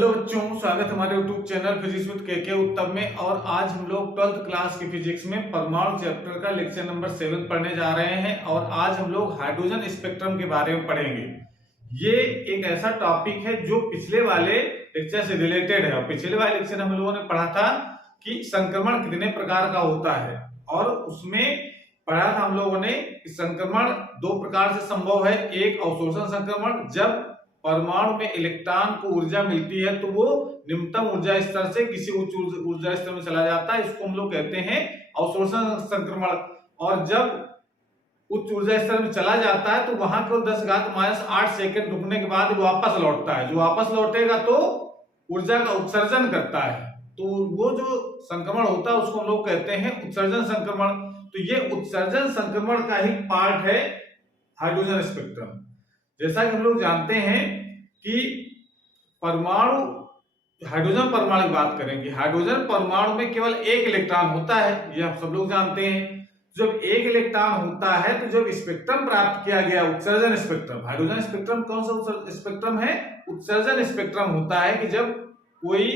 Hello बच्चों, स्वागत है हमारे यूट्यूब चैनल फिजिक्स विद के उत्तम में। और आज हम लोग 12th क्लास की फिजिक्स में परमाणु चैप्टर का लेक्चर नंबर 7 पढ़ने जा रहे हैं। और आज हम लोग हाइड्रोजन स्पेक्ट्रम के बारे में पढ़ेंगे। ये एक ऐसा टॉपिक है जो पिछले वाले लेक्चर से रिलेटेड है। और पिछले वाले लेक्चर हम लोगों ने पढ़ा था कि संक्रमण कितने प्रकार का होता है, और उसमें पढ़ा था हम लोगों ने कि संक्रमण दो प्रकार से संभव है। एक अवशोषण संक्रमण, जब परमाणु में इलेक्ट्रॉन को ऊर्जा मिलती है तो वो निम्नतम ऊर्जा स्तर से किसी उच्च ऊर्जा स्तर में चला जाता है, इसको हम लोग कहते हैं अवशोषण संक्रमण। और जब उच्च ऊर्जा स्तर में चला जाता है तो वहां केवल 10⁻⁸ सेकंड रुकने के बाद वापस लौटता है। जो वापस लौटेगा तो ऊर्जा का उत्सर्जन करता है, तो वो जो संक्रमण होता है उसको हम लोग कहते हैं उत्सर्जन संक्रमण। तो ये उत्सर्जन संक्रमण का ही पार्ट है हाइड्रोजन स्पेक्ट्रम। जैसा कि हम लोग जानते हैं कि परमाणु, हाइड्रोजन परमाणु की बात करेंगे, हाइड्रोजन परमाणु में केवल एक इलेक्ट्रॉन होता है, ये आप सब लोग जानते हैं। जब एक इलेक्ट्रॉन होता है तो जब स्पेक्ट्रम प्राप्त किया गया उत्सर्जन स्पेक्ट्रम, हाइड्रोजन स्पेक्ट्रम कौन सा स्पेक्ट्रम है? उत्सर्जन स्पेक्ट्रम होता है कि जब कोई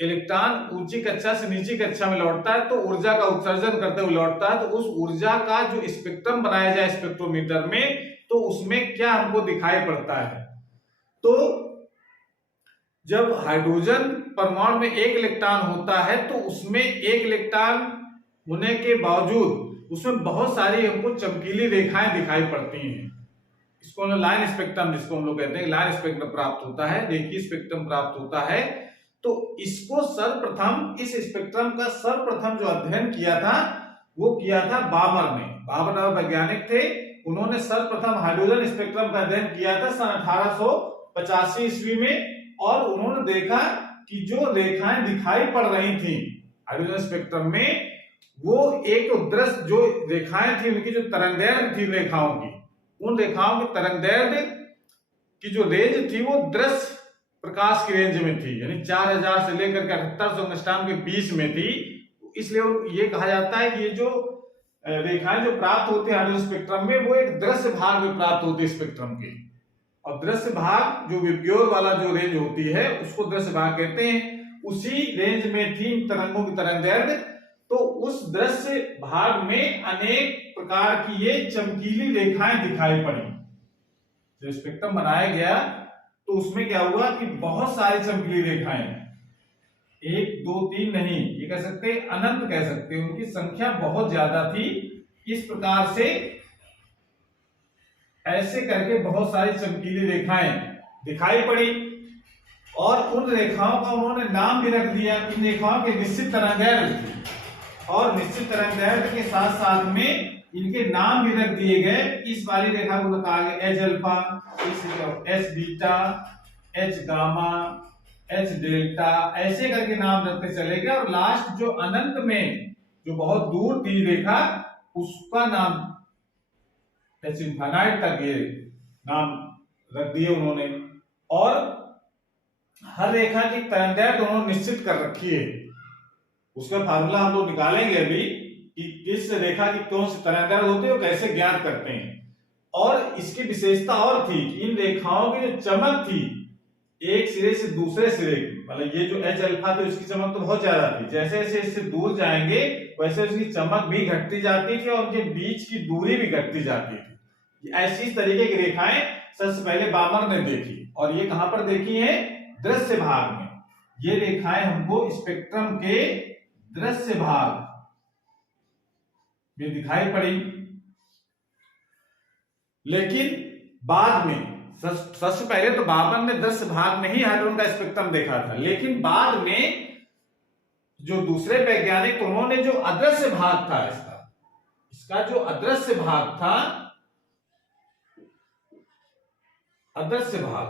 इलेक्ट्रॉन ऊंची कक्षा से नीची कक्षा में लौटता है तो ऊर्जा का उत्सर्जन करते हुए लौटता है, तो उस ऊर्जा का जो स्पेक्ट्रम बनाया जाए स्पेक्ट्रोमीटर में, तो उसमें क्या हमको दिखाई पड़ता है। तो जब हाइड्रोजन परमाणु में एक इलेक्ट्रॉन होता है तो उसमें एक इलेक्ट्रॉन होने के बावजूद उसमें बहुत सारी हमको चमकीली रेखाएं दिखाई पड़ती हैं। इसको हम लाइन स्पेक्ट्रम, जिसको हम लोग कहते हैं लाइन स्पेक्ट्रम प्राप्त होता है, रेखीय स्पेक्ट्रम प्राप्त होता है। तो इसको सर्वप्रथम, इस स्पेक्ट्रम का सर्वप्रथम जो अध्ययन किया था वो किया था बामर ने। बामर वैज्ञानिक थे, उन्होंने सर्वप्रथम हाइड्रोजन स्पेक्ट्रम का अध्ययन किया था सन 1885 ईस्वी में। और उन्होंने देखा कि जो रेखाएं दिखाई पड़ रही थी हाइड्रोजन स्पेक्ट्रम में, वो एक दृश्य जो रेखाएं थी उनकी जो तरंगदैर्घ्य थी रेखाओं की, उन रेखाओं की तरंगदैर्घ्य की जो रेंज थी वो दृश्य प्रकाश की रेंज में थी, यानी 4000 से लेकर के 7800 एंगस्ट्रॉम के बीच में थी। इसलिए ये कहा जाता है कि ये जो रेखाएं जो प्राप्त होती है हाइड्रोजन स्पेक्ट्रम में, वो एक दृश्य भाग में प्राप्त होती है स्पेक्ट्रम के। और दृश्य भाग जो विबग्योर वाला जो रेंज होती है उसको दृश्य भाग कहते हैं। उसी रेंज में थी तरंगों की तरंगदैर्घ्य। तो उस दृश्य भाग में अनेक प्रकार की ये चमकीली रेखाएं दिखाई पड़ी। जब स्पेक्ट्रम बनाया गया तो उसमें क्या हुआ कि बहुत सारी चमकीली रेखाएं, 1 2 3 नहीं, ये कह सकते अनंत कह सकते हैं, उनकी संख्या बहुत ज्यादा थी। इस प्रकार से ऐसे करके बहुत सारी चमकीली रेखाएं दिखाई पड़ी। और उन रेखाओं का उन्होंने नाम भी रख दिया। इन रेखाओं के निश्चित तरंगदैर्घ्य थी, और निश्चित तरंगदैर्घ्य के साथ साथ में इनके नाम भी रख दिए गए। इस वाली रेखा को कहा गया H alpha, H beta, H gamma, H delta, ऐसे करके नाम रखते चले गए। और लास्ट जो अनंत में जो बहुत दूर थी रेखा, उसका नाम एच इनफिनिट तक ये नाम रख दिए उन्होंने। और हर रेखा की तरंगदैर्घ्य उन्होंने निश्चित कर रखी है। उसका फार्मूला हम लोग निकालेंगे अभी कि किस रेखा की कौन सी तरंगदैर्घ्य होती है और कैसे ज्ञात करते हैं। और इसकी विशेषता और थी कि इन रेखाओं की जो चमक थी एक सिरे से दूसरे सिरे की, मतलब ये जो एच अल्फा थी उसकी चमक तो बहुत ज्यादा थी, जैसे जैसे इससे दूर जाएंगे वैसे उसकी चमक भी घटती जाती थी और उनके बीच की दूरी भी घटती जाती थी। ऐसी तरीके की रेखाएं सबसे पहले बामर ने देखी। और ये कहां पर देखी है? दृश्य भाग में। ये रेखाएं हमको स्पेक्ट्रम के दृश्य भाग में दिखाई पड़ी। लेकिन बाद में सबसे पहले तो बामर ने दृश्य भाग में ही हाइड्रोजन का स्पेक्ट्रम देखा था, लेकिन बाद में जो दूसरे वैज्ञानिक, उन्होंने जो अदृश्य भाग था इसका जो अदृश्य भाग था, अदृश्य भाग,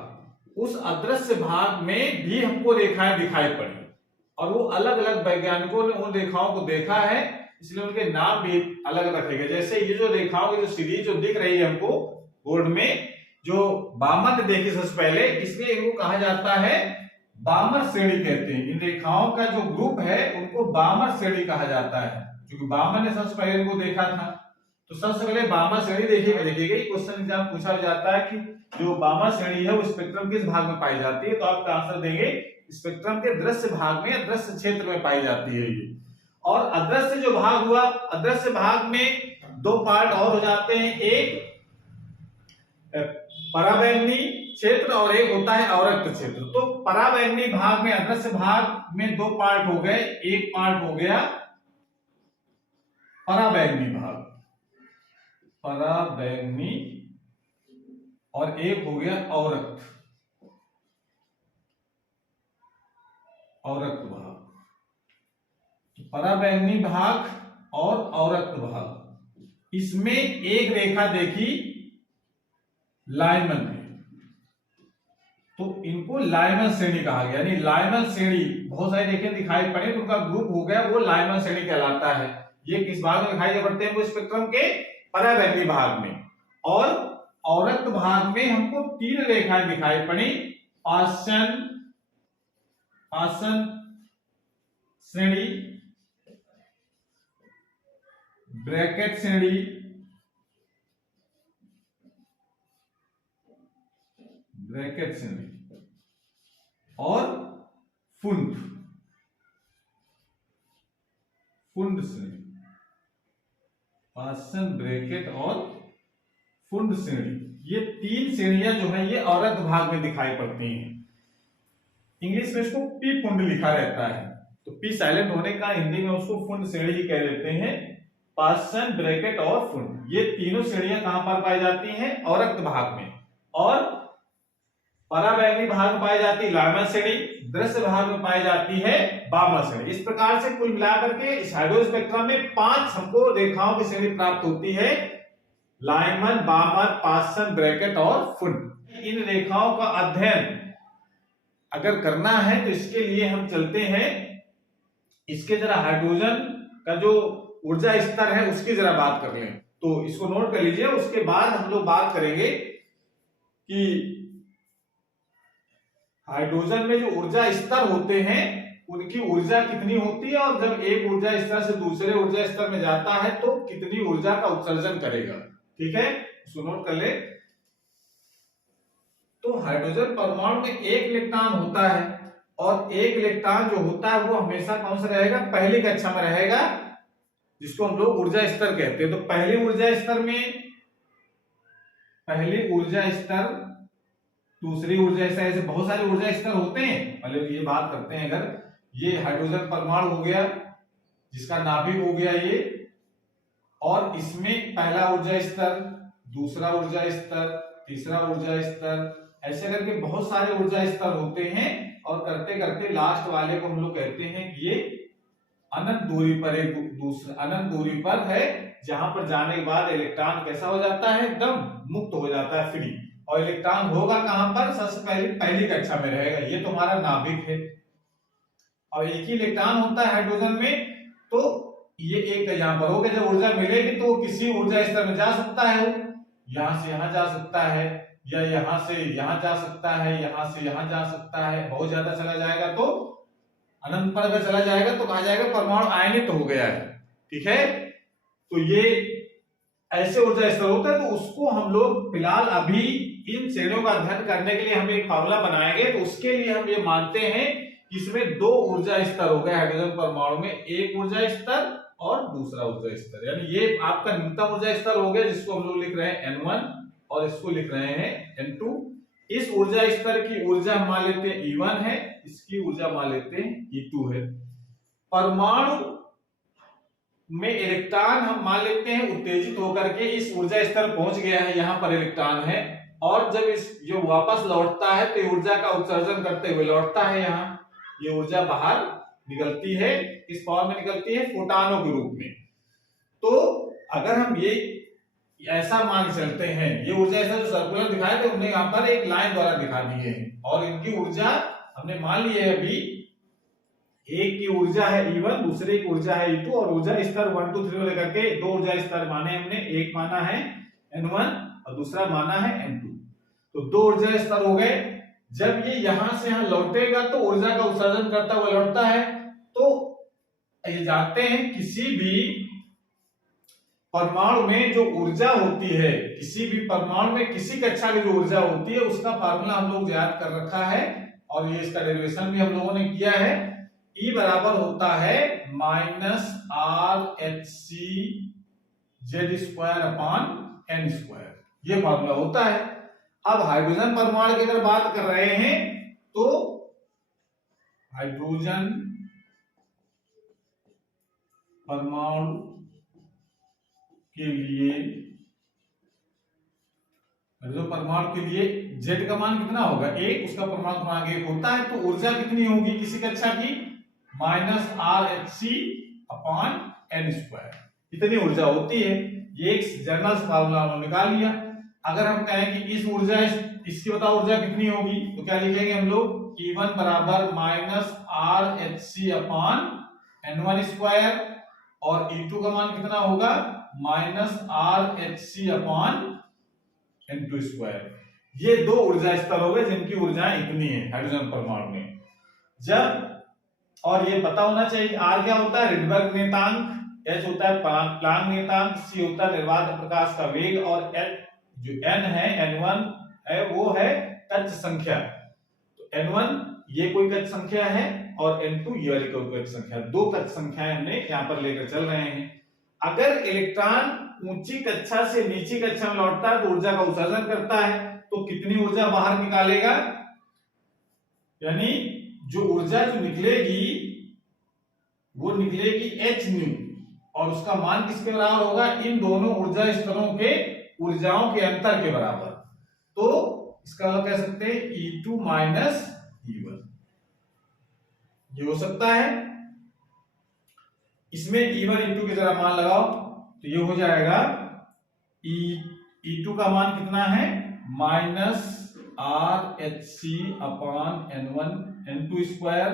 उस अदृश्य भाग में भी हमको रेखाएं दिखाई पड़ी। और वो अलग अलग वैज्ञानिकों ने उन रेखाओं को देखा है, इसलिए उनके नाम भी अलग रखे गए। जैसे ये जो रेखाओं की जो सीरीज जो दिख रही है हमको बोर्ड में, जो बामर ने देखी सबसे पहले, इसलिए इनको कहा जाता है बामर श्रेणी कहते हैं। इन रेखाओं का जो ग्रुप है उनको बामर श्रेणी कहा जाता है, क्योंकि बामर ने सबसे पहले इनको देखा था। तो सबसे पहले बामर श्रेणी देखी गई। क्वेश्चन एग्जाम पूछा जाता है कि जो बामर श्रेणी है वो स्पेक्ट्रम किस भाग में पाई जाती है, तो आपका आंसर देंगे स्पेक्ट्रम के दृश्य भाग में, अदृश्य क्षेत्र में पाई जाती है ये। और अदृश्य जो भाग हुआ, अदृश्य भाग में दो पार्ट और हो जाते हैं, एक पराबैंगनी क्षेत्र और एक होता है अवरक्त क्षेत्र। तो पराबैंगनी भाग में, अदृश्य भाग में दो पार्ट हो गए, एक पार्ट हो गया पराबैंगनी भाग, पराबैंगनी, और एक हो गया अवरक्त, अवरक्त भाग। पराबैंगनी भाग और अवरक्त भाग, इसमें एक रेखा देखी लाइनमन है, तो इनको लाइनमन श्रेणी कहा गया। यानी लाइनमन श्रेणी, बहुत सारी रेखाएं दिखाई पड़े तो उनका ग्रुप हो गया, वो लाइनमन श्रेणी कहलाता है। ये किस भाग में दिखाई पड़ते हैं? वो स्पेक्ट्रम के पराबैंगनी भाग में। और अवरक्त भाग में हमको तीन रेखाएं दिखाई पड़ी, आसन, आसन श्रेणी, ब्रैकेट श्रेणी, ब्रैकेट श्रेणी, और फुंड, फुंड श्रेणी, आसन, ब्रैकेट और फुंड श्रेणी। ये तीन श्रेणियां जो है ये अवरक्त भाग में दिखाई पड़ती हैं। इंग्लिश में इसको पी फुंड लिखा रहता है, तो पी साइलेंट होने का हिंदी में उसको फुंड श्रेणी ही कह देते हैं। पासन, ब्रैकेट और फुंड, ये तीनों श्रेणियां कहां पर पाई जाती हैं? अवरक्त भाग में। और पराबैंगनी भाग में पाई जाती है लाइनमन श्रेणी, दृश्य भाग में पाई जाती है बामन श्रेणी। इस प्रकार से कुल मिलाकर के इस हाइड्रोजन स्पेक्ट्रम में 5 हमको रेखाओं की श्रेणी प्राप्त होती है, लाइनमन, बामन, पासन, ब्रैकेट और फुंड। इन रेखाओं का अध्ययन अगर करना है तो इसके लिए हम चलते हैं, इसके जरा हाइड्रोजन का जो ऊर्जा स्तर है उसकी जरा बात कर लें। तो इसको नोट कर लीजिए, उसके बाद हम लोग बात करेंगे कि हाइड्रोजन में जो ऊर्जा स्तर होते हैं उनकी ऊर्जा कितनी होती है, और जब एक ऊर्जा स्तर से दूसरे ऊर्जा स्तर में जाता है तो कितनी ऊर्जा का उत्सर्जन करेगा। ठीक है, इसको नोट कर ले। तो हाइड्रोजन परमाणु में एक इलेक्ट्रॉन होता है, और एक इलेक्ट्रॉन जो होता है वो हमेशा कौन सा रहेगा? पहली कक्षा में रहेगा, जिसको हम लोग ऊर्जा स्तर कहते हैं। तो पहली ऊर्जा स्तर में, पहली ऊर्जा स्तर, दूसरी ऊर्जा स्तर, ऐसे बहुत सारे ऊर्जा स्तर होते हैं। पहले ये बात करते हैं, अगर ये हाइड्रोजन परमाणु हो गया जिसका नाभिक हो गया ये, और इसमें पहला ऊर्जा स्तर, दूसरा ऊर्जा स्तर, तीसरा ऊर्जा स्तर, ऐसे करके बहुत सारे ऊर्जा स्तर होते हैं। और करते करते लास्ट वाले को हम लोग कहते हैं कि ये अनंत दूरी पर, एक दूसरा अनंत दूरी पर है, जहां पर जाने के बाद इलेक्ट्रॉन कैसा हो जाता है? एकदम मुक्त हो जाता है, फ्री। और इलेक्ट्रॉन होगा कहां पर? सबसे पहले पहली कक्षा में रहेगा। ये तो हमारा नाभिक है, और एक ही इलेक्ट्रॉन होता है हाइड्रोजन में, तो ये एक यहां पर होगा। जब ऊर्जा मिलेगी तो किसी ऊर्जा स्तर में जा सकता है, यहां से यहां जा सकता है, या यहां से यहां जा सकता है, यहां से यहां जा सकता है। बहुत ज्यादा चला जाएगा तो अनंत पर अगर चला जाएगा तो कहा जाएगा परमाणु आयनित तो हो गया है। ठीक है, तो ये ऐसे ऊर्जा स्तर होता है। तो उसको हम लोग फिलहाल अभी इन श्रेणियों का अध्ययन करने के लिए हम एक फार्मूला बनाएंगे। तो उसके लिए हम ये मानते हैं कि इसमें दो ऊर्जा स्तर हो गए हाइड्रोजन परमाणु में, एक ऊर्जा स्तर और दूसरा ऊर्जा स्तर। यानी ये आपका न्यूनतम ऊर्जा स्तर हो गया, जिसको हम लोग लिख रहे हैं N1 और इसको लिख रहे हैं N2। इस ऊर्जा स्तर की ऊर्जा मान लेते हैं E1 है, इसकी ऊर्जा मान लेते हैं E2 है। परमाणु में इलेक्ट्रॉन हम मान लेते हैं उत्तेजित होकर के इस ऊर्जा स्तर पहुंच गया है, यहां पर इलेक्ट्रॉन है, और जब इस जो वापस लौटता है तो ऊर्जा का उत्सर्जन करते हुए लौटता है, यहाँ ये ऊर्जा बाहर निकलती है, इस फॉर्म में निकलती है फोटॉनों के रूप में। तो अगर हम ये ऐसा मान चलते हैं, ये ऊर्जा ऐसा जो सर्कुलर दिखाए थे हमने यहाँ पर एक लाइन द्वारा दिखा दी है, और इनकी ऊर्जा हमने मान ली है अभी, एक की ऊर्जा है E1, दूसरे की ऊर्जा है E2, और ऊर्जा स्तर 1 2 3 लेकर के दो ऊर्जा स्तर माने हमने, एक माना है N1 और दूसरा माना है N2। तो दो ऊर्जा स्तर हो गए। जब ये यहां से यहां लौटेगा तो ऊर्जा का उत्सर्जन करता हुआ लौटता है। तो ये जानते हैं किसी भी परमाणु में जो ऊर्जा होती है, किसी भी परमाणु में किसी कक्षा की जो ऊर्जा होती है उसका फार्मूला हम लोग याद कर रखा है और ये इसका डेरिवेशन भी हम लोगों ने किया है। E बराबर होता है minus R H C Z square upon N square, ये फॉर्मूला होता है। अब हाइड्रोजन परमाणु की अगर बात कर रहे हैं तो हाइड्रोजन परमाणु के लिए Z का मान कितना होगा, एक, उसका परमाणु क्रमांक 1 होता है, तो ऊर्जा कितनी होगी किसी कक्षा की, minus R H C upon N square, इतनी ऊर्जा होती है। ये एक जनरल फार्मूला हमने निकाल लिया। अगर हम कहें कि इस ऊर्जा इसकी बताओ ऊर्जा कितनी होगी, तो क्या लिखेंगे हम लोग, E1 बराबर minus R H C upon N1 square, और E2 का मान कितना होगा, minus R H C upon N2 square. ये दो ऊर्जा स्तर हो गए जिनकी ऊर्जाएं इतनी है हाइड्रोजन परमाणु में। जब, और ये पता होना चाहिए, R क्या होता है, रिडबर्ग नियतांक, H होता है प्लांक नियतांक, C होता है निर्वात प्रकाश का वेग, और H जो N है, N1 है, वो है कक्ष संख्या। तो N1 ये कोई कक्ष संख्या है और N2 ये वाली कोई कक्ष संख्या, दो कक्ष संख्याएं हमने यहाँ पर लेकर चल रहे हैं। अगर इलेक्ट्रॉन ऊंची कक्षा से नीची कक्षा में लौटता है तो ऊर्जा का उत्सर्जन करता है, तो कितनी ऊर्जा बाहर निकालेगा, यानी जो ऊर्जा जो निकलेगी वो निकलेगी एच न्यू, और उसका मान किसके बराबर होगा, इन दोनों ऊर्जा स्तरों के ऊर्जाओं के अंतर के बराबर। तो इसका मतलब कह सकते हैं E2 माइनस E1, ये हो सकता है। इसमें E1 E2 की जरा मान लगाओ, तो ये हो जाएगा E2 का मान कितना है, minus R H C upon N2 square,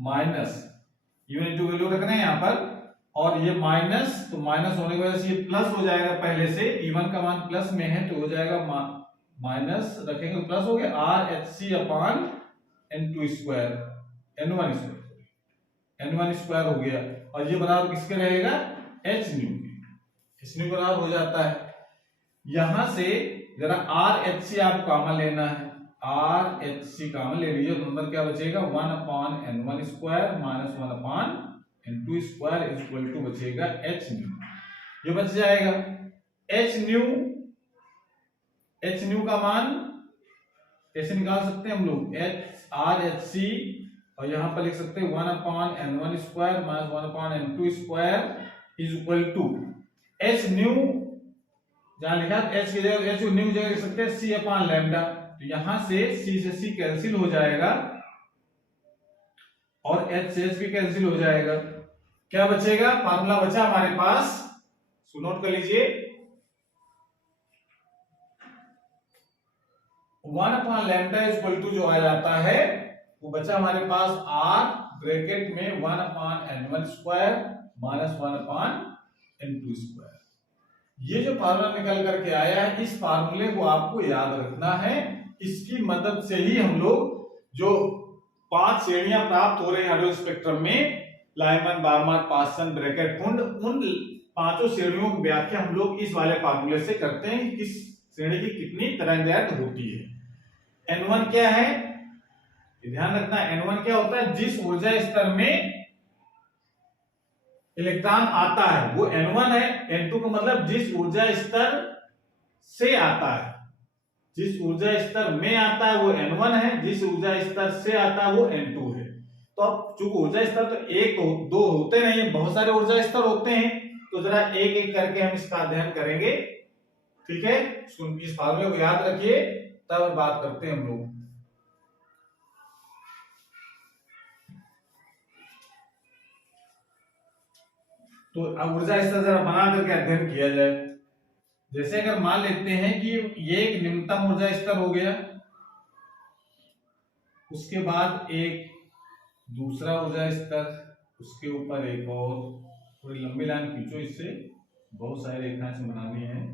minus E1 E2 value रखना है यहाँ पर, और ये माइनस, तो माइनस होने की वजह से ये प्लस हो जाएगा, पहले से E1 का मान प्लस में है तो हो जाएगा माइनस रखेंगे तो प्लस हो गया, R H C upon N2 square, N1 square हो गया, और ये बराबर किसके रहेगा, एच न्यू के, एच न्यू बराबर हो जाता है। यहां से जरा आर एच सी आपको कॉमन लेना है, आर एच सी कॉमन ले लीजिए, तो नंबर क्या बचेगा, 1 upon N1 square minus 1 upon N2 square is equal to बचेगा एच न्यू, ये बच जाएगा। एच न्यू का मान कैसे निकाल सकते हैं हम लोग, आर एच सी, और यहां पर लिख सकते हैं 1 upon N1 square minus 1 upon N2 square is equal to H nu, जहां लिखा एच की जगह एच न्यू जगह लिख सकते हैं सी अपॉन लैम्डा, तो यहां से सी से सी कैंसिल हो जाएगा और एच से एच भी कैंसिल हो जाएगा। क्या बचेगा, फार्मूला बचा हमारे पास, सो नोट कर लीजिए, 1 upon lambda is equal to जो आ जाता है वो बचा हमारे पास r ब्रैकेट में 1 upon N1 square minus 1 upon N2 square. ये जो फार्मूला निकल करके आया है, इस फार्मूले को आपको याद रखना है। इसकी मदद से ही हम लोग जो 5 श्रेणियां प्राप्त हो रही है हाइड्रोजन स्पेक्ट्रम में, लाइमन, बार्मार, पास्सन, ब्रैकेट, पुंड, उन 5 श्रेणियों की व्याख्या हम लोग इस वाले फार्मूले से करते हैं, किस श्रेणी की कितनी तरंगदैर्घ्य होती है। N1 क्या है, ध्यान रखना, N1 क्या होता है, जिस ऊर्जा स्तर में इलेक्ट्रॉन आता है वो N1 है। N2 का मतलब जिस ऊर्जा स्तर से आता है, जिस ऊर्जा स्तर में आता है वो N1 है, जिस ऊर्जा स्तर से आता है वो N2 है। तो अब चूंकि ऊर्जा स्तर तो एक तो दो होते नहीं है, बहुत सारे ऊर्जा स्तर होते हैं, तो जरा एक एक करके हम इसका अध्ययन करेंगे, ठीक है। इस फार्मूले को याद रखिए, तब बात करते हैं हम लोग। तो अब ऊर्जा स्तर जरा बना करके अध्ययन किया जाए। जैसे अगर मान लेते हैं कि ये एक निम्नतम ऊर्जा स्तर हो गया, उसके बाद एक दूसरा ऊर्जा स्तर, उसके ऊपर एक और, थोड़ी लंबी लाइन खींचो, इससे बहुत सारी रेखाएं से बनानी है,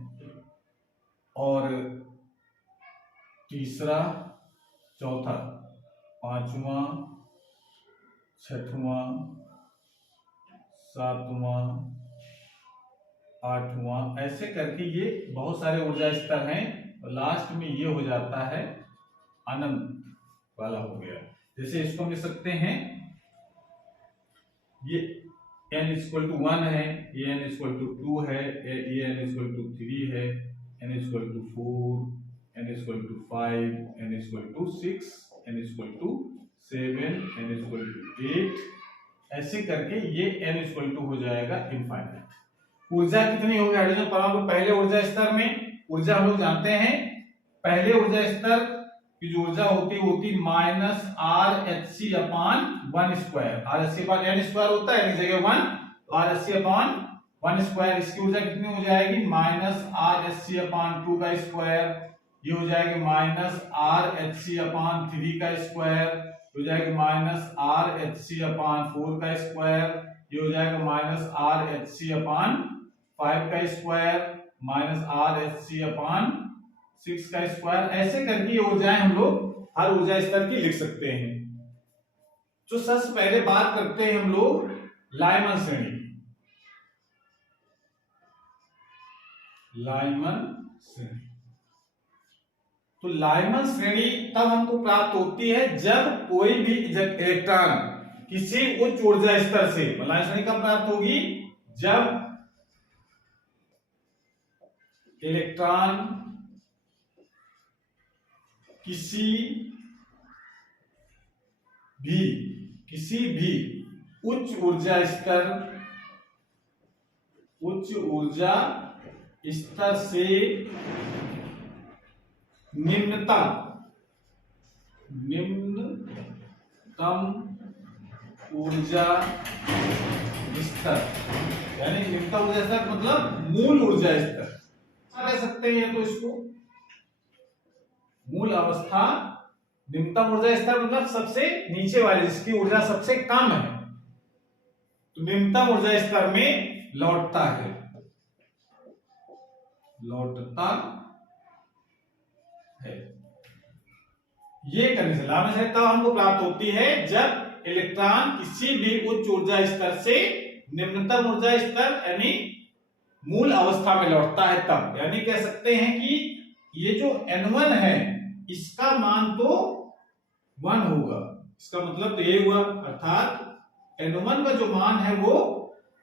और तीसरा, चौथा, पांचवा, छठवां, सातवां, आठवां, ऐसे करके ये बहुत सारे ऊर्जा स्तर हैं, और लास्ट में ये हो जाता है अनंत। वाला हो गया। जैसे इसको हम लिख सकते हैं, ये n इक्वल टू 1 है, ये n इक्वल टू 2 है, ये n इक्वल टू 3 है, n equal to 4, n equal to 5, n equal to 6, n equal to 7, n equal to 8, ऐसे करके ये n इक्वल टू हो जाएगा इनफाइनाइट। ऊर्जा कितनी होगी हाइड्रोजन परमाणु पहले ऊर्जा स्तर में? ऊर्जा हम लोग जानते हैं, पहले ऊर्जा स्तर की जो ऊर्जा होती minus R H C upon 1 square, are H C upon N square होता है, एक जगह 1, are H C upon 1 square. इसकी ऊर्जा कितनी हो जाएगी? माइनस आर एच सी अपान 2 का स्क्वायर, ये हो जाएगी माइनस आर एच सी अपान 3 का स्क्वायर, हो जाएगा माइनस आर एच सी अपान 4 का स्क्वायर, ये हो जाएगा माइनस आर एच सी अपान 5 का square, minus R H C upon 6 का स्क्वायर। ऐसे करके ये ऊर्जाएं हम लोग हर ऊर्जा स्तर की लिख सकते हैं। तो सबसे पहले बात करते हैं हम लोग लाइमन श्रेणी की। लाइमन श्रेणी, तो लाइमन श्रेणी तब हमको प्राप्त होती है जब कोई भी इलेक्ट्रॉन किसी उच्च ऊर्जा स्तर से, लाइमन श्रेणी कब प्राप्त होगी? जब इलेक्ट्रॉन किसी भी उच्च ऊर्जा स्तर से निम्नतम ऊर्जा स्तर, यानी निम्नतम ऊर्जा स्तर मतलब मूल ऊर्जा स्तर कह सकते हैं। तो इसको मूल अवस्था, निम्नतम ऊर्जा स्तर मतलब सबसे नीचे वाले जिसकी ऊर्जा सबसे कम है, तो निम्नतम ऊर्जा स्तर में लौटता है, ये कंडीशन लाइमन श्रेणी तब हमको प्राप्त होती है जब इलेक्ट्रॉन किसी भी उच्च ऊर्जा स्तर से निम्नतम ऊर्जा स्तर यानी मूल अवस्था में लौटता है तब। यानी कह सकते हैं कि ये जो N1 है इसका मान तो 1 होगा, इसका मतलब तो ये हुआ, अर्थात N1 का जो मान है वो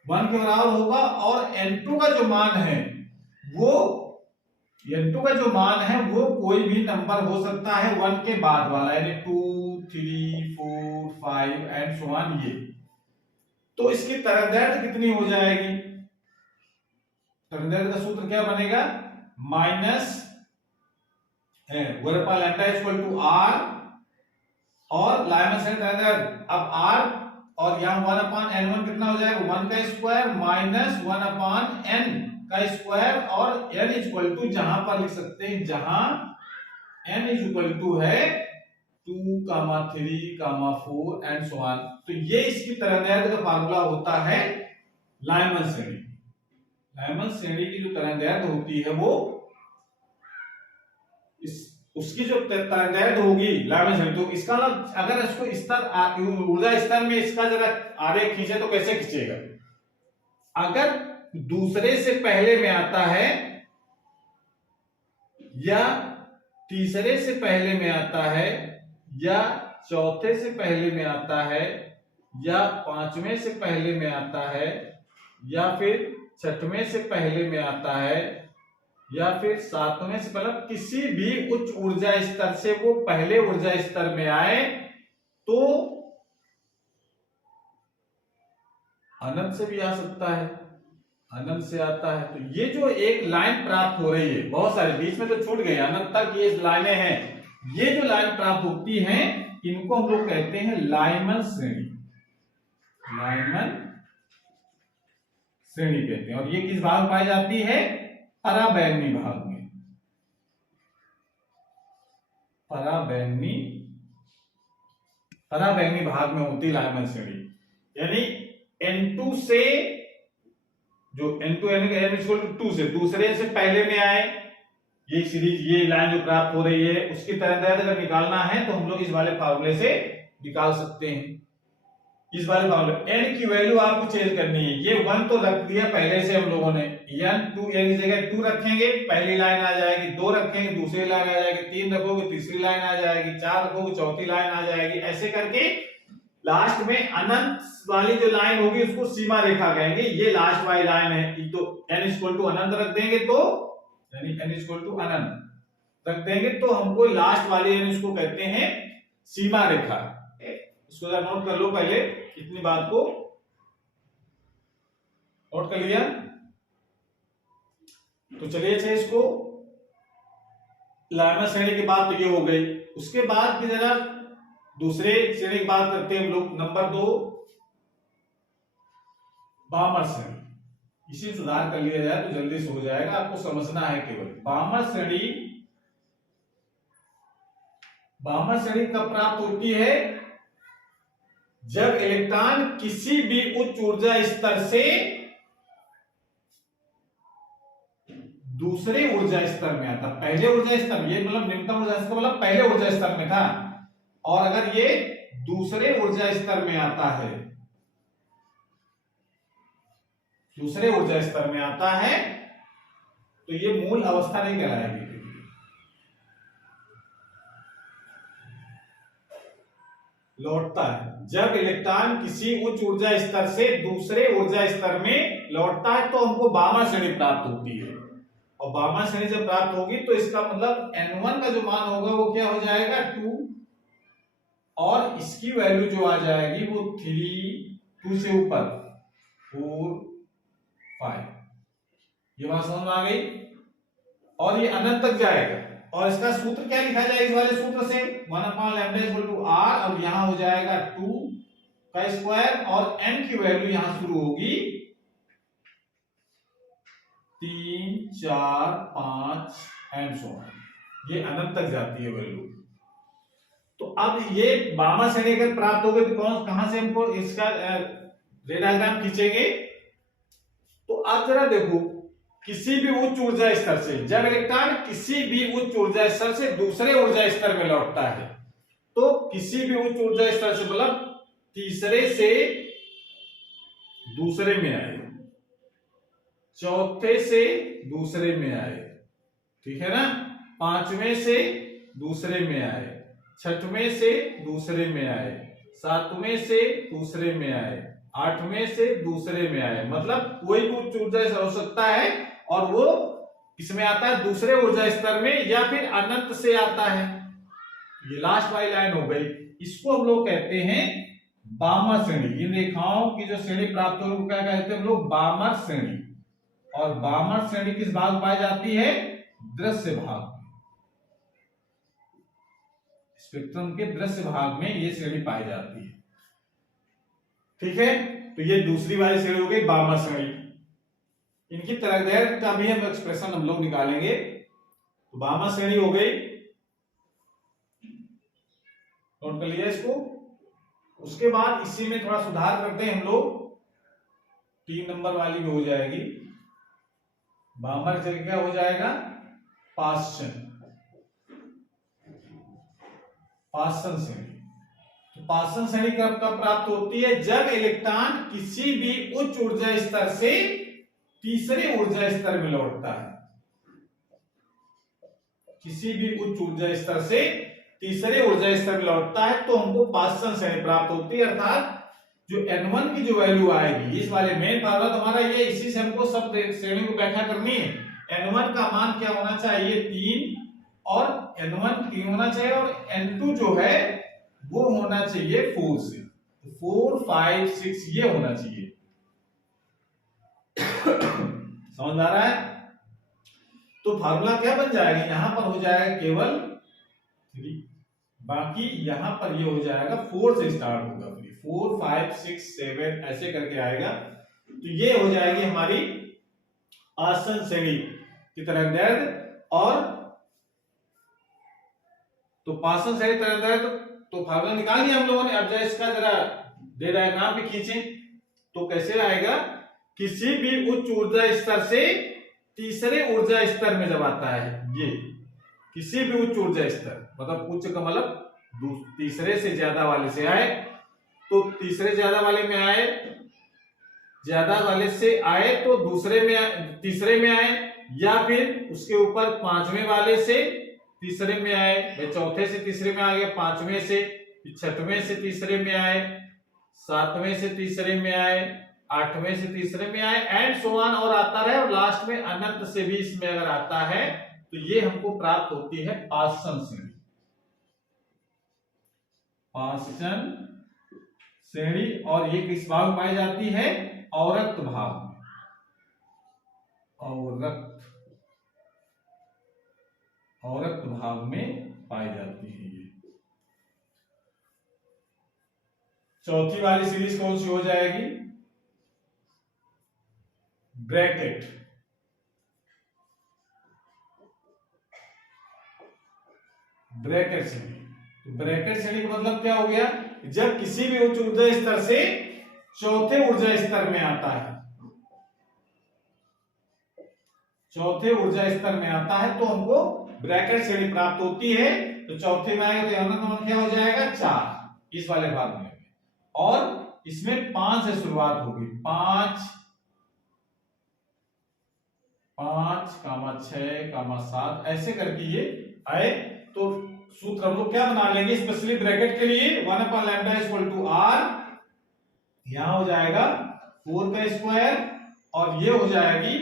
1 के बराबर होगा, और N2 का जो मान है वो कोई भी नंबर हो सकता है 1 के बाद वाला, यानी 2, 3, 4, 5 एंड सो ऑन। ये तो इसकी तरंगदैर्घ्य कितनी हो जाएगी? तरंगदैर्घ्य का सूत्र क्या बनेगा? Minus lambda equal to R, और लाइमन श्रेणी तरंगदैर्घ्य अब आर और यहाँ 1 अपान n1 कितना हो जाएगा? 1 का स्क्वायर माइनस 1 अपान n का स्क्वायर, और n इक्वल टू जहां पर लिख सकते हैं, जहां n इक्वल टू है 2, 3, 4 एंड सो ऑन। तो ये इसकी तरंगदैर्घ्य का फार्मूला होता है लाइमन श्रेणी। लाइमन श्रेणी की जो तरंगदैर्घ्य होती है वो उसकी जो तरंगदैर्घ्य होगी लाइमन श्रेणी, तो इसका अगर इसको स्तर ऊर्जा स्तर में इसका जरा आरेख खींचे तो कैसे खींचेगा? अगर दूसरे से पहले में आता है, या तीसरे से पहले में आता है, या चौथे से पहले में आता है, या पांचवें से पहले में आता है, या फिर छठवें से पहले में आता है, या फिर सातवें से, मतलब किसी भी उच्च ऊर्जा स्तर से वो पहले ऊर्जा स्तर में आए तो अनंत से भी आ सकता है, अनंत से आता है। तो ये जो एक लाइन प्राप्त हो रही है, बहुत सारे बीच में तो छूट गए, अनंत तक ये लाइनें हैं, ये जो लाइन प्राप्त होती हैं इनको हम लोग कहते हैं लाइमन श्रेणी। लाइमन श्रेणी कहते हैं। और ये किस भाग में पाई जाती है? पराबैंगनी भाग में। पराबैंगनी भाग में होती है लाइमन श्रेणी। यानी N2 से जो N2 N=2 से दूसरे से पहले में आए, ये सीरीज, ये लाइन जो प्राप्त हो रही है उसकी तरंगदैर्घ्य अगर निकालना है तो हम लोग इस वाले फार्मूले से निकाल सकते हैं। इस वाले फॉर्मूले n की वैल्यू आपको चेंज करनी है। ये 1 तो रख दिया पहले से हम लोगों ने, n की जगह 2 रखेंगे, पहली लाइन आ जाएगी, 2 रखेंगे दूसरी लाइन आ जाएगी, 3 रखोगे तीसरी लाइन आ जाएगी, 4 रखोगे चौथी लाइन आ जाएगी। ऐसे करके लास्ट में अनंत वाली जो लाइन होगी उसको सीमा रेखा कहेंगे। ये लास्ट वाली लाइन है, तो n इक्वल टू अनंत रख देंगे, तो यानी n इक्वल टू अनंत रख देंगे तो हमको लास्ट वाली n इसको कहते हैं सीमा रेखा। इसको जरा नोट कर लो, पहले इतनी बात को नोट कर लिया। तो चलिए अच्छा, इसको लाइनर श्रेणी की बात तो ये हो गई। उसके बाद फिर जरा दूसरे श्रेणी की बात करते हैं हम लोग। नंबर 2 बामर श्रेणी। इसी सुधार कर लिया जाए तो जल्दी से हो जाएगा, आपको समझना है केवल। बामर श्रेणी कब प्राप्त होती है? जब इलेक्ट्रॉन किसी भी उच्च ऊर्जा स्तर से दूसरे ऊर्जा स्तर में आता। पहले ऊर्जा स्तर, ये मतलब निम्नतम ऊर्जा स्तर मतलब पहले ऊर्जा स्तर में था, और अगर ये दूसरे ऊर्जा स्तर में आता है, दूसरे ऊर्जा स्तर में आता है, तो ये मूल अवस्था नहीं कहलाएगी। लौटता है, जब इलेक्ट्रॉन किसी उच्च ऊर्जा स्तर से दूसरे ऊर्जा स्तर में लौटता है तो हमको बामर श्रेणी प्राप्त होती है। और बामर श्रेणी जब प्राप्त होगी तो इसका मतलब n1 का जो मान होगा वो क्या हो जाएगा 2, और इसकी वैल्यू जो आ जाएगी वो 3, 2 से ऊपर 4, 5। ये बात समझ में आ गई। और ये अनंत तक जाएगा, और इसका सूत्र क्या लिखा जाए? इस वाले सूत्र से 1/λ/r, और यहां हो जाएगा 2 का स्क्वायर, और n की वैल्यू यहां शुरू होगी 3, 4, 5 एंड सो ऑन। ये अनंत तक जाती है वैल्यू। तो अब ये बामर श्रेणी अगर प्राप्त हो गई तो कहां से हमको इसका रे डायग्राम खींचेंगे? तो आप जरा देखो, किसी भी उच्च ऊर्जा स्तर से, जब इलेक्ट्रॉन किसी भी उच्च ऊर्जा स्तर से दूसरे ऊर्जा स्तर में लौटता है, तो किसी भी उच्च ऊर्जा स्तर से मतलब तीसरे से दूसरे में आए, चौथे से दूसरे में आए, ठीक है ना, पांचवें से दूसरे में आए, छठवें से दूसरे में आए, सातवें से दूसरे में आए, आठवें से दूसरे में आए, मतलब कोई भी उच्च ऊर्जा स्तर हो सकता है, और वो किसमें आता है? दूसरे ऊर्जा स्तर में, या फिर अनंत से आता है। ये लास्ट वाली लाइन हो गई। इसको हम लोग कहते हैं बामर श्रेणी। इन रेखाओं की जो श्रेणी प्राप्त हो क्या कहते हैं हम लोग? बामर श्रेणी। और बामर श्रेणी किस भाग में पाई जाती है? दृश्य भाग। स्पेक्ट्रम के दृश्य भाग में ये श्रेणी पाई जाती है, ठीक है। तो ये दूसरी वाली श्रेणी हो गई बामर श्रेणी। इनकी तरंगदैर्घ्य का भी हम एक्सप्रेशन हम लोग निकालेंगे। तो बामर श्रेणी हो गई, नोट कर लिया इसको। उसके बाद इसी में थोड़ा सुधार करते हैं हम लोग, 3 नंबर वाली भी हो जाएगी। बामर श्रेणी क्या हो जाएगा? पाश्चन श्रेणी। तो पाश्चन श्रेणी कब प्राप्त होती है? जब इलेक्ट्रॉन किसी भी उच्च ऊर्जा स्तर से तीसरे ऊर्जा स्तर में लौटता है। किसी भी उच्च ऊर्जा स्तर से तीसरे ऊर्जा स्तर में लौटता है तो हमको पाश्चन श्रेणी प्राप्त होती है। अर्थात जो n1 की जो वैल्यू आएगी, इस वाले मेन फार्मूला तुम्हारा ये, इसी से हमको सब श्रेणी को व्याख्या करनी है। n1 का मान क्या होना चाहिए? 3, और n1 3 होना चाहिए, और n2 जो है वो होना चाहिए 4 से। 4, 5, 6 ये होना चाहिए। समझ आ रहा है? तो फार्मूला क्या बन जाएगा? यहां पर हो जाएगा केवल 3, बाकी यहां पर ये हो जाएगा 4 से स्टार्ट होगा, 4, 5, 6, 7 ऐसे करके आएगा। तो ये हो जाएगी हमारी आसन श्रेणी की तरंगदैर्घ्य। और तो पासन श्रेणी तरंगदैर्घ्य तो फार्मूला निकाल लिया हम लोगों ने। अब जरा इसका जरा रे डायग्राम भी खींचें तो कैसे आएगा? किसी भी उच्च ऊर्जा स्तर से तीसरे ऊर्जा स्तर में जब आता है, ये किसी भी उच्च ऊर्जा स्तर मतलब उच्च का मतलब तीसरे से ज्यादा वाले से आए, तो तीसरे ज्यादा वाले में आए, ज्यादा वाले से आए तो दूसरे में तीसरे में आए, या फिर उसके ऊपर पांचवें वाले से तीसरे में आए, भाई चौथे से तीसरे में आ गया, पांचवें से, छठवें से तीसरे में आए, सातवें से तीसरे में आए, आठवें से तीसरे में आए, एंड सो ऑन और आता रहे, और लास्ट में अनंत से भी इसमें अगर आता है तो ये हमको प्राप्त होती है पाषाण श्रेणी। पाषाण श्रेणी, और ये किस भाग में पाई जाती है? औरक्त भाग में। औरक्त भाग में पाई जाती है ये। चौथी वाली सीरीज कौन सी हो जाएगी? ब्रैकेट। ब्रैकेट श्रेणी। तो ब्रैकेट श्रेणी का मतलब क्या हो गया? जब किसी भी उच्च ऊर्जा स्तर से चौथे ऊर्जा स्तर में आता है, चौथे ऊर्जा स्तर में आता है तो हमको ब्रैकेट श्रेणी प्राप्त होती है। तो चौथे में आएगा तो यहाँ का क्या हो जाएगा? 4 इस वाले भाग में, और इसमें 5 से शुरुआत होगी, 5, 6, 7 ऐसे करके ये आए। तो सूत्र हम लोग क्या बना लेंगे स्पेशली ब्रैकेट के लिए? 1/λ = r, यहां हो जाएगा 4 का स्क्वायर, और ये हो जाएगी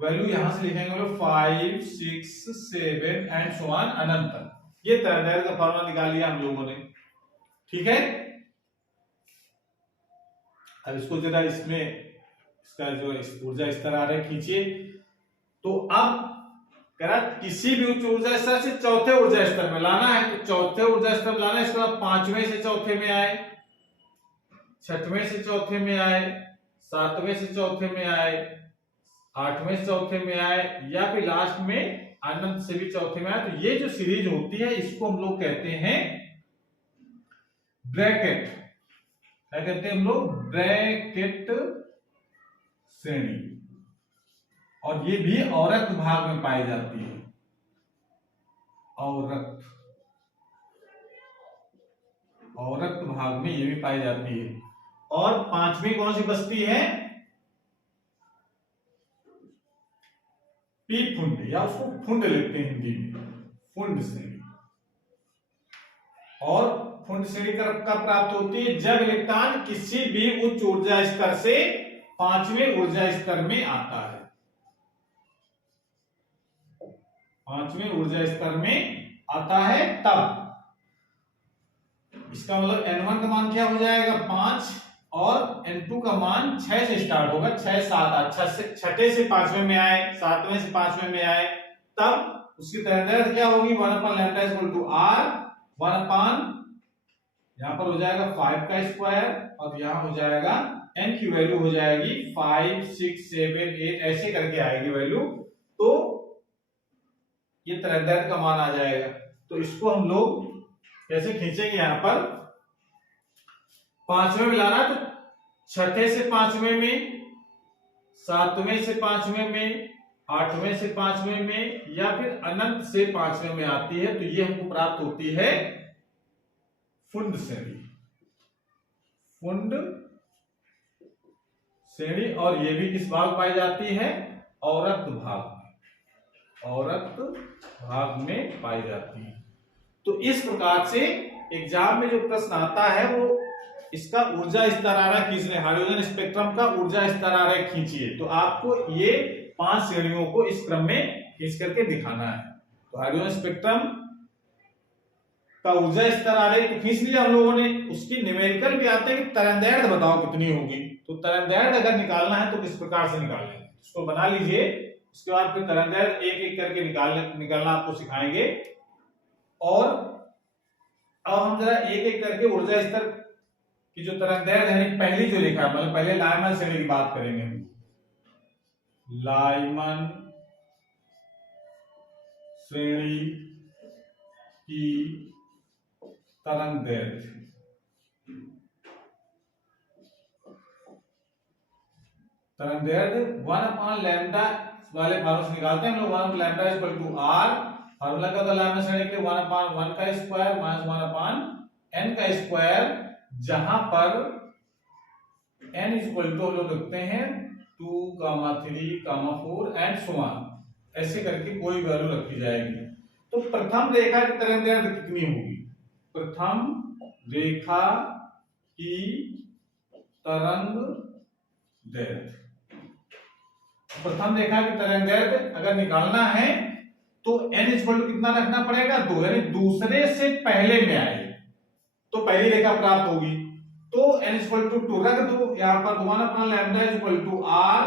वैल्यू यहां से लिखेंगे हम लोग 5, 6, 7 एंड सो ऑन अनंत तक। ये तरंगदैर्घ्य का फॉर्मूला निकाल लिया हम लोगों ने, ठीक है। अब इसको जरा इसमें इसका जो ऊर्जा स्तर आ रहा है खींचिए। तो अब कह रहा किसी भी उच्च ऊर्जा स्तर से चौथे ऊर्जा स्तर में लाना है, तो चौथे ऊर्जा स्तर में लाना है। इसके बाद पांचवें से चौथे में आए, छठवें से चौथे में आए, सातवें से चौथे में आए, आठवें से चौथे में आए, या फिर लास्ट में अनंत से भी चौथे में आए। तो ये जो सीरीज होती है इसको हम लोग कहते हैं ब्रैकेट। क्या कहते हैं हम लोग? ब्रैकेट श्रेणी। और ये भी औरत भाग में पाई जाती है। औरत भाग में ये भी पाई जाती है। और पांचवी कौन सी बस्ती है? पी फुंड, या उसको फुंड लिखते हैं हिंदी में, फुंड श्रेणी। और फुंड श्रेणी कब प्राप्त होती है? जब इलेक्ट्रॉन किसी भी उच्च ऊर्जा स्तर से पांचवें ऊर्जा स्तर में आता है, पांचवें ऊर्जा स्तर में आता है तब। इसका मतलब n1 का मान क्या हो जाएगा? 5, और n2 का मान 6 से स्टार्ट होगा, 6, 7, छठे से पांचवें में आए, सातवें से पांचवें में आए, तब उसकी तरंगदैर्घ्य क्या होगी? 1/λ = r, 1/, यहां पर हो जाएगा 5 का स्क्वायर, और यहां हो जाएगा n की वैल्यू हो जाएगी 5, 6, 7, 8 ऐसे करके आएगी वैल्यू। तो ये तरंगदैर्घ्य का मान आ जाएगा। तो इसको हम लोग कैसे खींचेंगे? यहां पर पांचवें में लाना, तो छठे से पांचवें में, सातवें से पांचवें में, आठवें से पांचवें में, या फिर अनंत से पांचवें में आती है। तो ये हमको प्राप्त होती है फुंड श्रेणी। फुंड श्रेणी, और ये भी किस भाग पाई जाती है? औरत भाग में। औरत भाग में पाई जाती है। तो इस प्रकार से एग्जाम में जो प्रश्न आता है वो इसका ऊर्जा स्तर आ रहा है खींचने, हाइड्रोजन स्पेक्ट्रम का ऊर्जा स्तर आ रहा है खींचिए। तो आपको ये 5 श्रेणियों को इस क्रम में खींच करके दिखाना है। तो हाइड्रोजन स्पेक्ट्रम का ऊर्जा स्तर आ रहा है तो खींच लिया हम लोगों ने। उसकी न्यूमेरिकल भी आते हैं कि तरंगदैर्घ्य बताओ कितनी होगी। तो तरंगदैर्घ्य अगर निकालना है तो किस प्रकार से निकालेंगे, इसको बना लीजिए। उसके बाद फिर तरंगदैर्घ्य एक एक करके निकालना आपको सिखाएंगे। और अब हम जरा एक एक करके ऊर्जा स्तर की जो तरंगदैर्घ्य है पहली जो लिखा है, मतलब पहले लाइमन श्रेणी की बात करेंगे हम। लाइमन श्रेणी की तरंगदैर्घ्य, तरंगदैर्घ्य 1/λ वाले फॉर्मूला से निकालते हैं हम लोग। 1/λ = r, फॉर्मूला का तो लाइमन श्रेणी के लिए 1/1 का स्क्वायर - 1/n का स्क्वायर जहां पर n इक्वल टू हम लोग रखते हैं 2, 3, 4 एंड सो ऑन, ऐसे करके कोई वैल्यू रखी जाएगी। तो प्रथम रेखा की तरंग दैर्ध्य कितनी होगी? प्रथम रेखा की तरंग दैर्ध्य, प्रथम रेखा की तरंग दैर्ध्य अगर निकालना है तो n इक्वल टू कितना रखना पड़ेगा? 2, यानी दूसरे से पहले में आए तो पहली रेखा प्राप्त होगी। तो n इक्वल टू 2 रख दो, यहां पर 1 upon lambda equal to r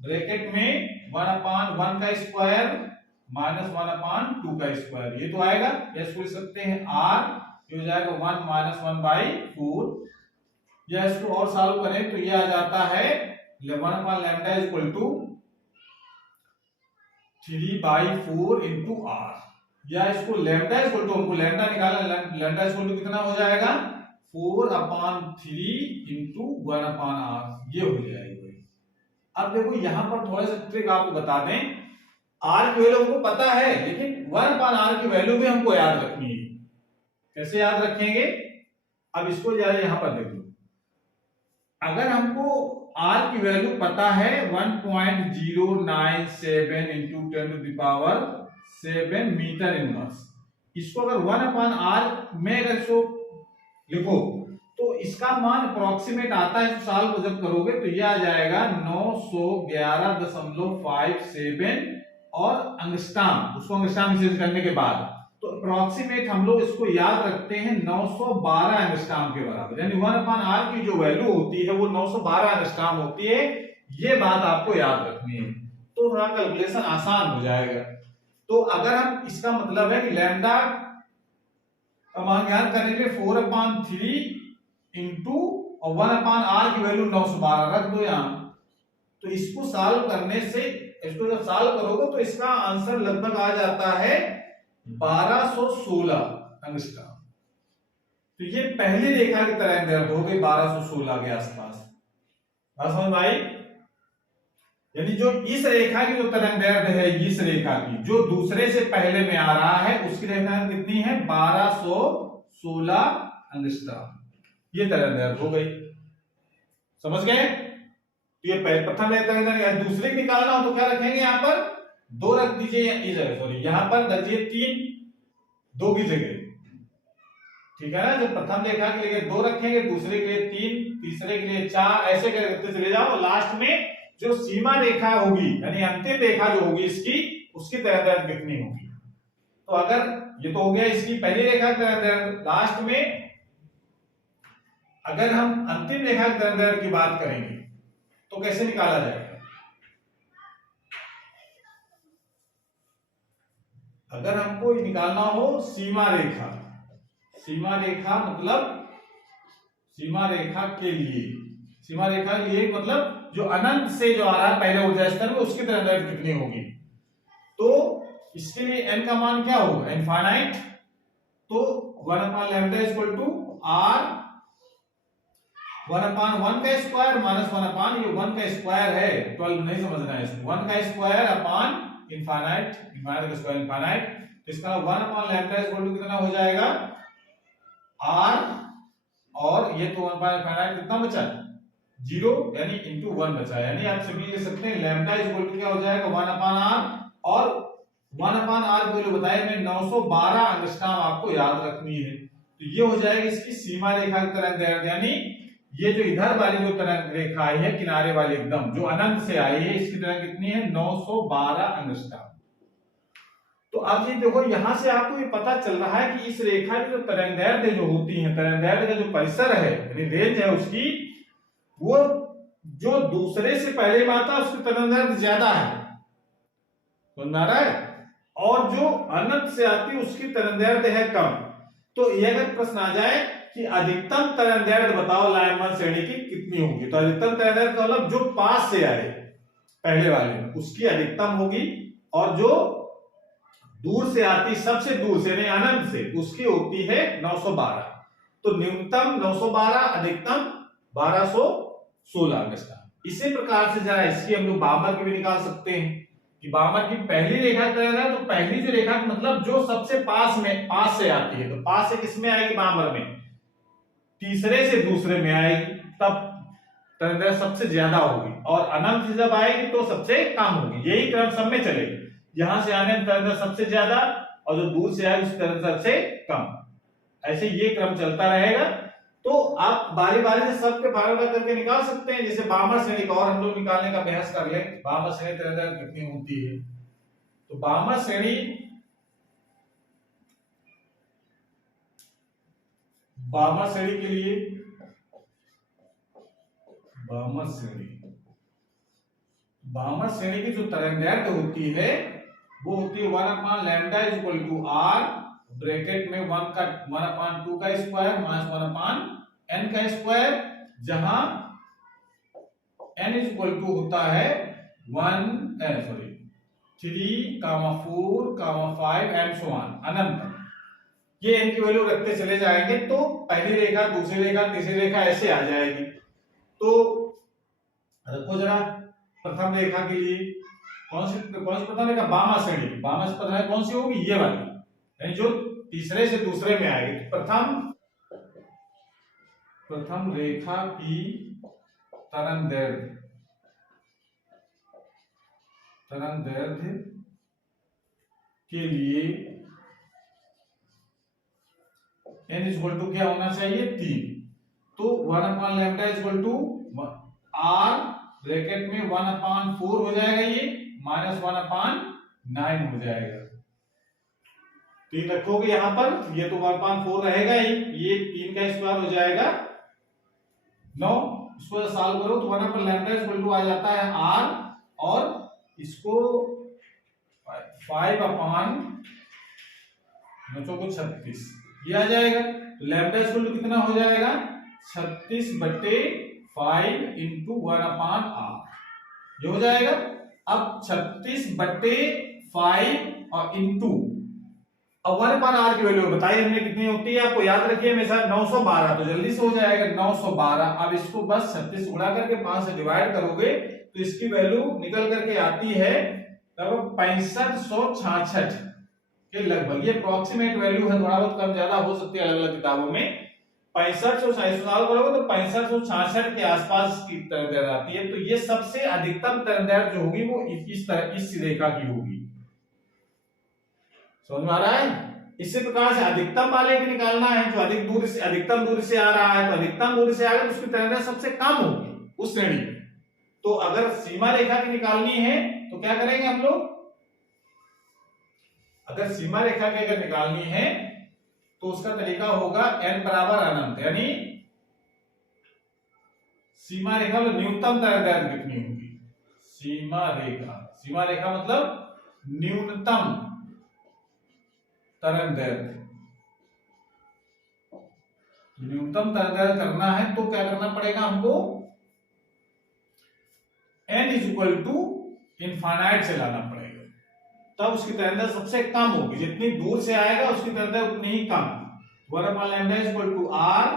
bracket में 1 अपॉन 1 का स्क्वायर माइनस 1 अपॉन 2 का स्क्वायर, ये तो आएगा, या इसको लिख सकते हैं r, ये हो जाएगा 1 माइनस 1 बाई 4, या इसको और सॉल्व करें तो ये आ जाता है 1 upon lambda equal to 3/4 into r, या इसको लैम्डा इक्वल टू, हमको लैम्डा निकालना, लैम्डा इक्वल टू कितना हो जाएगा? 4 अपॉन 3 इंटू 1 अपॉन r, ये हो जाएगा। अब देखो यहां पर थोड़ा सा ट्रिक आपको बता दें, r की वैल्यू हमको पता है, लेकिन 1 अपॉन r की वैल्यू भी हमको याद रखनी है। कैसे याद रखेंगे? अब इसको जरा यहां पर देखो, अगर हमको r की वैल्यू पता है 1.097 into 10 to the power 7 metre inverse, इसको अगर 1 अपॉन r में अगर इसको लिखो तो इसका मान अप्रोक्सीमेट आता है, साल को जब करोगे तो ये आ जाएगा 911.57 और अंगस्ट्राम, उसको अंगस्ट्राम में चेंज करने के बाद तो अप्रोक्सीमेट हम लोग इसको याद रखते हैं 912 एंगस्ट्राम के बराबर, यानी 1 अपॉन r की जो वैल्यू होती है वो 912 एंगस्ट्राम होती है। ये बात आपको याद रखनी है, तो थोड़ा कैलकुलेशन आसान हो जाएगा। तो अगर हम, इसका मतलब है कि लैम्डा का मान ज्ञात करने के लिए 4 अपॉन 3 इंटू और 1 अपॉन r की वैल्यू 912 रख दो यहां, तो इसको सॉल्व करने से, इसको जब सॉल्व करोगे तो इसका आंसर लगभग आ जाता है 1216 एंगस्ट्राम। तो ये पहली रेखा की तरंग दैर्ध्य हो गई 1216 के आसपास। बात समझ में आई? यानी जो इस रेखा की जो तरंग दैर्ध्य है, इस रेखा की जो दूसरे से पहले में आ रहा है, उसकी रेखा कितनी है? 1216 एंगस्ट्राम, ये तरंग दैर्ध्य हो गई। समझ गए? तो ये प्रथम तरंग दैर्ध्य, दूसरे की निकालना हो तो क्या रखेंगे? यहां पर 2 रख दीजिए, सॉरी यहां पर रखिए 3 2 की जगह, ठीक है ना। जब प्रथम रेखा के लिए 2 रखेंगे, दूसरे के लिए 3, तीसरे के लिए 4, ऐसे करते चले जाओ। लास्ट में जो सीमा रेखा होगी, यानी अंतिम रेखा जो होगी इसकी, उसकी तरंग दैर्ध्य कितनी होगी? तो अगर ये तो हो गया इसकी पहली रेखा की तरंग दैर्ध्य, लास्ट में अगर हम अंतिम रेखा की तरंग दैर्ध्य की बात करेंगे तो कैसे निकाला जाएगा? अगर हमको निकालना हो सीमा रेखा, सीमा रेखा मतलब सीमा रेखा के लिए, सीमा रेखा के लिए मतलब जो अनंत से जो आ रहा है पहले ऊर्जा स्तर में, उसकी तरंग दैर्ध्य कितनी होगी? तो इसके लिए n का मान क्या होगा? इनफाइनाइट। तो 1 upon lambda equal to r 1 upon 1 का स्क्वायर माइनस 1 अपॉन, ये 1 का स्क्वायर है, 12 नहीं समझना है इसको, 1 का स्क्वायर अपॉन इनफाइनाइट, इनफाइनाइट का स्क्वायर इनफाइनाइट, तो इसका 1 अपॉन लैम्डा इक्वल टू कितना हो जाएगा? r, और ये तो 1 अपॉन इनफाइनाइट कितना बचा? 0, यानी इंटू 1 बचा, यानी आप सिंपली लिख सकते हैं लैम्डा इक्वल टू क्या हो जाएगा? 1 अपॉन r, और 1 अपॉन r की वैल्यू बताया मैंने 912 एंगस्ट्राम आपको याद रखनी है। तो ये हो जाएगी इसकी सीमा रेखा की तरंग दैर्ध्य, यानी ये जो इधर वाली जो तरंग रेखा आई है, किनारे वाली एकदम जो अनंत से आई है, इसकी तरंग कितनी है? 912 एंगस्ट्राम। तो अब ये देखो, यहां से आपको ये पता चल रहा है कि इस रेखा की जो तरंग दैर्ध्य जो होती है, तरंग दैर्ध्य का जो परिसर है, यानी रेंज है उसकी, वो जो दूसरे से पहले में आता है उसकी तरंग दैर्ध्य ज्यादा है, समझ में आ रहा है, और जो अनंत से आती है उसकी तरंग दैर्ध्य है कम। तो ये अगर प्रश्न आ जाए कि अधिकतम तरंग दैर्ध्य बताओ लाइनमैन श्रेणी की कितनी होगी, तो अधिकतम तरंग दैर्ध्य का मतलब जो पास से आए पहले वाले में उसकी अधिकतम होगी, और जो दूर से आती, सबसे दूर से नहीं अनंत से, उसकी होती है 912। तो न्यूनतम 912, अधिकतम 1216 एंगस्ट्राम। इसी प्रकार से जरा इसकी हम लोग बामर की भी निकाल सकते हैं कि बामर की पहली रेखा क्या है, तो पहली जो रेखा मतलब जो सबसे पास में, पास से आती है, तो पास से किसमें आएगी? बामर में। तीसरे से दूसरे में आएगी तब तरंगदैर्घ्य सबसे ज्यादा होगी, और अनंत से जब आएगी तो सबसे कम होगी। यही क्रम सब में चलेगी, यहां से आने में तरंगदैर्घ्य सबसे ज्यादा और जो दूर से आए उसकी तरंगदैर्घ्य सबसे कम, ऐसे ये क्रम चलता रहेगा। तो आप बारी बारी से सबके फार्मूला करके निकाल सकते हैं। जैसे बामर श्रेणी का और हम लोग निकालने का प्रयास कर लें, बामर श्रेणी तरंगदैर्घ्य कितनी होती है। तो बामर श्रेणी के लिए बामर श्रेणी की जो तरंगदैर्घ्य होती है वो होती है 1 lambda is equal to R, bracket में 1/2 का स्क्वायर माइनस 1/n का स्क्वायर, जहां n इज इक्वल टू होता है 3, 4, 5 एंड सो ऑन अनंत। ये n की वैल्यू रखते चले जाएंगे तो पहली रेखा, दूसरी रेखा, तीसरी रेखा ऐसे आ जाएगी। तो रखो जरा प्रथम रेखा के लिए कौन सी प्रथम रेखा, बामा श्रेणी प्रथम रेखा कौन सी होगी, ये वाली, यानी जो तीसरे से दूसरे में आएगी। प्रथम रेखा की तरंगदैर्घ्य के लिए n इक्वल टू क्या होना चाहिए, 3। तो 1 lambda equal to r, bracket में 1/4 हो जाएगा, ये माइनस 1/9 हो जाएगा। 3 रखोगे यहां पर, ये तो 1/4 रहेगा ही, ये 3 का स्क्वायर हो जाएगा 9। इसको सॉल्व करो तो 1 लैम्डा इक्वल टू आ जाता है r, और इसको 5/36 ये आ जाएगा। तो लैम्डा इक्वल टू कितना हो जाएगा, 36/5 इंटू 1/r, ये हो जाएगा। अब 36/5 और इंटू 1/r की वैल्यू बताई हमने कितनी होती है, आपको याद रखिए हमेशा 912, तो जल्दी से हो जाएगा 912। अब इसको बस 36 उड़ा करके 5 से डिवाइड करोगे तो इसकी वैल्यू निकल करके आती है लगभग 6566 के लगभग। ये अप्रोक्सीमेट वैल्यू है, थोड़ा बहुत कम ज्यादा हो सकती है अलग अलग किताबों में। 6566 साल करोगे तो 6566 के आसपास की तरंगदैर्घ्य आती है। तो ये सबसे अधिकतम तरंगदैर्घ्य जो होगी वो इस तरह इस रेखा की होगी। समझ में आ रहा है। इसी प्रकार से अधिकतम वाले की निकालना है, जो अधिक दूरी से अधिकतम दूरी से आ रहा है, तो अधिकतम दूरी से आएगा तो उसकी तरंगदैर्घ्य सबसे कम होगी उस श्रेणी में। तो अगर सीमा रेखा की निकालनी है तो क्या करेंगे हम लोग, अगर सीमा रेखा की अगर निकालनी है तो उसका तरीका होगा n बराबर अनंत, यानी सीमा रेखा में न्यूनतम तरंगदैर्घ्य कितनी होगी, सीमा रेखा मतलब न्यूनतम तरंगदैर्घ्य। न्यूनतम तरंगदैर्घ्य करना है तो क्या करना पड़ेगा हमको, n is equal to infinite से लाना पड़ेगा, तब उसकी तरंगदैर्घ्य सबसे कम होगी। जितनी दूर से आएगा उसकी तरंगदैर्घ्य उतनी ही कम। 1 लैम्डा इक्वल टू r,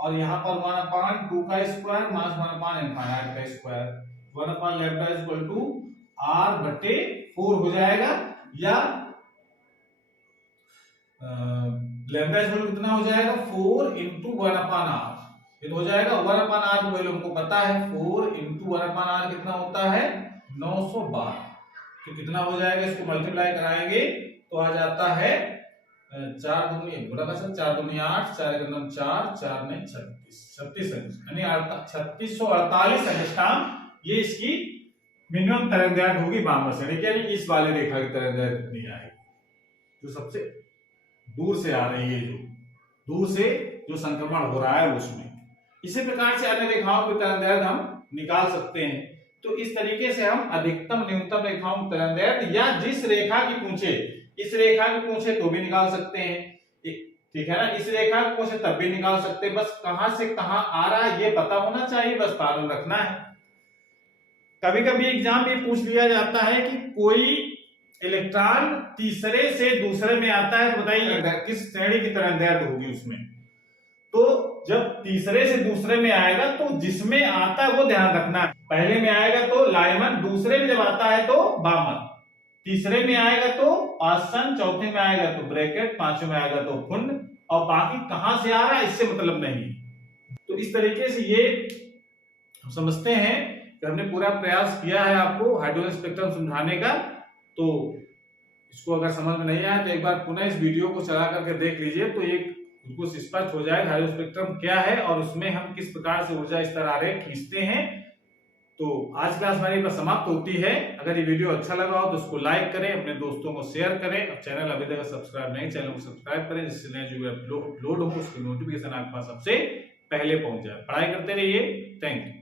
और यहां पर 1/2 का स्क्वायर माइनस 1 इनफाइनाइट का square, 1 lambda equal to r/4 हो जाएगा, या लैम्डा इक्वल कितना हो जाएगा 4 इंटू 1/r, ये तो हो जाएगा 1/r की वैल्यू हमको पता है, 4 इंटू 1/r कितना होता है 912। तो कितना हो जाएगा, इसको मल्टीप्लाई कराएंगे तो आ जाता है 4 दूनी 8, 4 के 9 4, 4 में 36 यानी 3648 अंगस्ट्रॉम ये इसकी मिनिमम तरंगदैर्घ्य होगी बामर श्रेणी, यानी इस वाले रेखा की तरंगदैर्घ्य कितनी आएगी जो सबसे दूर से आ रही है, जो दूर से जो संक्रमण हो रहा है उसमें। इसी प्रकार से अन्य रेखाओं की तरंगदैर्घ्य हम निकाल सकते हैं। तो इस तरीके से हम अधिकतम न्यूनतम रेखाओं की तरंगदैर्घ्य या जिस रेखा की पूछे, इस रेखा की पूछे तो भी निकाल सकते हैं, ठीक है ना, इस रेखा की पूछे तब भी निकाल सकते हैं। बस कहां से कहां आ रहा है ये पता होना चाहिए, बस कानून रखना है। कभी कभी एग्जाम में पूछ लिया जाता है कि कोई इलेक्ट्रॉन तीसरे से दूसरे में आता है तो बताइए किस श्रेणी की तरंगदैर्घ्य होगी उसमें। तो जब तीसरे से दूसरे में आएगा तो जिसमें आता है वो ध्यान रखना है। पहले में आएगा तो लाइमन, दूसरे में जब आता है तो बामन, तीसरे में आएगा तो आसन, चौथे में आएगा तो ब्रैकेट, पांचवें में आएगा तो फुंड, और बाकी कहां से आ रहा है इससे मतलब नहीं। तो इस तरीके से ये हम समझते हैं कि हमने पूरा प्रयास किया है आपको हाइड्रोजन स्पेक्ट्रम समझाने का। तो इसको अगर समझ में नहीं आया तो एक बार पुनः इस वीडियो को चला करके देख लीजिए, तो ये बिल्कुल स्पष्ट हो जाएगा हाइड्रोजन स्पेक्ट्रम क्या है और उसमें हम किस प्रकार से ऊर्जा स्तर आरेख खींचते हैं। तो आज क्लास हमारी पर समाप्त होती है। अगर ये वीडियो अच्छा लगा हो तो उसको लाइक करें, अपने दोस्तों को शेयर करें, और चैनल अभी तक सब्सक्राइब नहीं चैनल को सब्सक्राइब करें, जिससे नए जो अपलोड हो उसकी नोटिफिकेशन आपके पास सबसे पहले पहुंच जाए। पढ़ाई करते रहिए। Thank you.